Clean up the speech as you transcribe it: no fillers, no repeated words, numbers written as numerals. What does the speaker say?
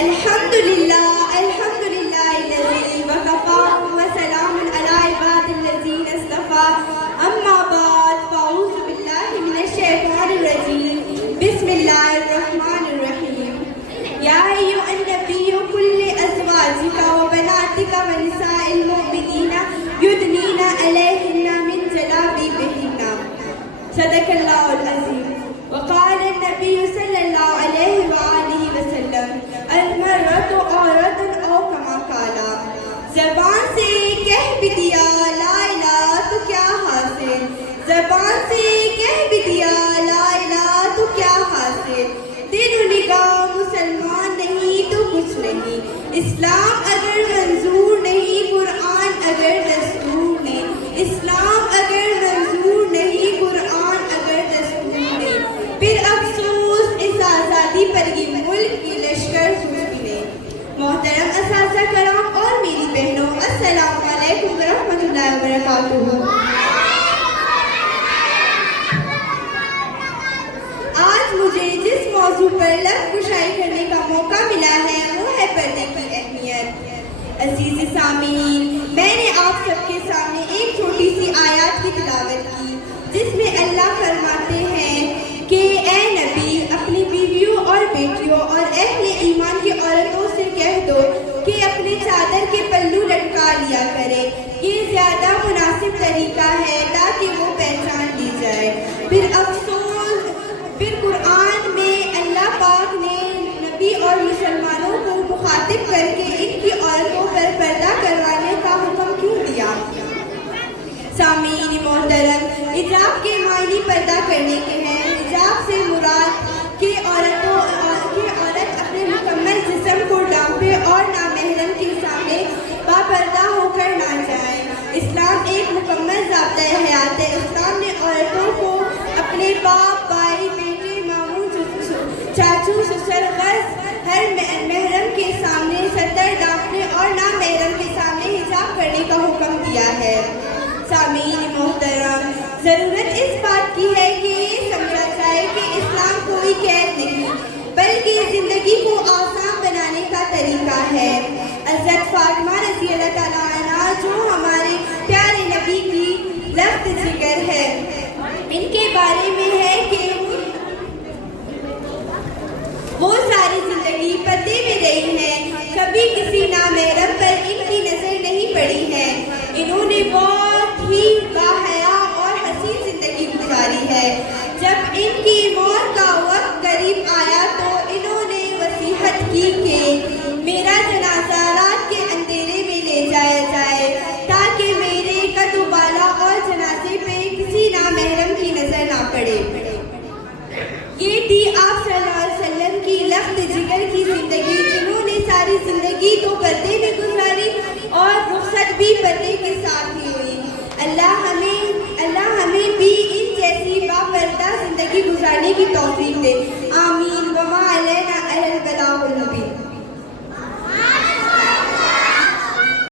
الحمد للہ الذی وکفی وسلام علی عباد الذین اصطفی اما بعد فاعوذ باللہ من الشیطان الرجیم بسم اللہ الرحمن الرحیم یا ایھا النبی قل لازواجک وبناتک ونساء المؤمنین یدنین علیہن من جلابیبہن صدق اللہ العظیم وقال النبی صلی اللہ علیہ وآلہ وسلم المرأة عورة او کما قالا زبان سے کہہ بھی دیا لا الہ تو کیا حاصل زبان سے کہہ بھی دیا لا الہ تو کیا حاصل دل و نگاہ مسلمان نہیں تو کچھ نہیں اسلام اگر منظور نہیں قرآن اگر دستور نہیں اسلام اگر منظور نہیں قرآن اگر دستور نہیں پھر افسوس اس آزادی پر یہ ملک کی لشکر سوچنے محترم اساتذہ کرام اور میری بہنوں السلام علیکم ورحمۃ اللہ وبرکاتہ۔ آج مجھے جس موضوع پر لفظ کشائی کرنے کا موقع ملا ہے وہ ہے پردے کی اہمیت۔ عزیز سامعین، میں نے آپ سب کے سامنے ایک چھوٹی سی آیات کی تلاوت کی جس میں اللہ فرماتے ہیں کہ اے نبی اپنی بیویوں اور بیٹیوں اور اہل ایمان کی عورتوں سے کہہ دو کہ اپنے چادر کے پلو لٹکا لیا کرے، یہ زیادہ مناسب طریقہ ہے تاکہ وہ پہچان لی جائے۔ پھر افسوس، پھر قرآن میں اللہ پاک نے نبی اور مسلمانوں کو مخاطب کر کے ان کی عورتوں پر پردہ کروانے کا حکم کیوں دیا؟ سامعین محترم، حجاب کے معنی پردہ کرنے کے ہیں۔ حجاب سے مراد کہ عورت اپنے مکمل جسم کو ڈھانپے اور نامحرم کے سامنے باپردہ ہو کر نہ جائے۔ اسلام ایک مکمل ضابطۂ حیات ہے۔ اسلام نے عورتوں کو اپنے باپ، بھائی، بیٹے، ماموں، چاچو، سسر، غصب ہر محرم کے سامنے سطر ڈھانپنے اور نامحرم کے سامنے حجاب کرنے کا حکم دیا ہے۔ سامعین محترم، ضرورت اس بات کی ہے کہ یہ سمجھا جائے کہ اسلام کوئی قید نہیں بلکہ زندگی کو آسان بنانے کا طریقہ ہے۔ حضرت فاطمہ رضی اللہ تعالیٰ عنہ جو ہمارے پیارے نبی کی لفظ جگر ہے، ان کے بارے میں ہے کہ وہ ساری زندگی پردے میں رہی ہیں، کبھی کسی نامحرم پر ان کی نظر نہیں پڑی ہے۔ انہوں نے بہت ہی باحیا اور حسین زندگی گزاری ہے۔ جب ان کی موت کا وقت قریب آیا تو انہوں نے وصیت کی کہ میرا جنازہ رات کے اندھیرے میں لے جایا جائے تاکہ میرے قد و بالا اور جنازے پہ کسی نامحرم کی نظر نہ پڑے۔ یہ تھی آپ صلی اللہ علیہ وسلم کی لخت جگر کی زندگی، جنہوں نے ساری زندگی تو پردے میں گزاری اور رخصت بھی پردے کے ساتھ ہی ہوئی۔ اللہ ہمیں بھی ان جیسی باپردہ زندگی گزارنے کی توفیق دے، آمین۔ وما علینا الا البلاغ المبین۔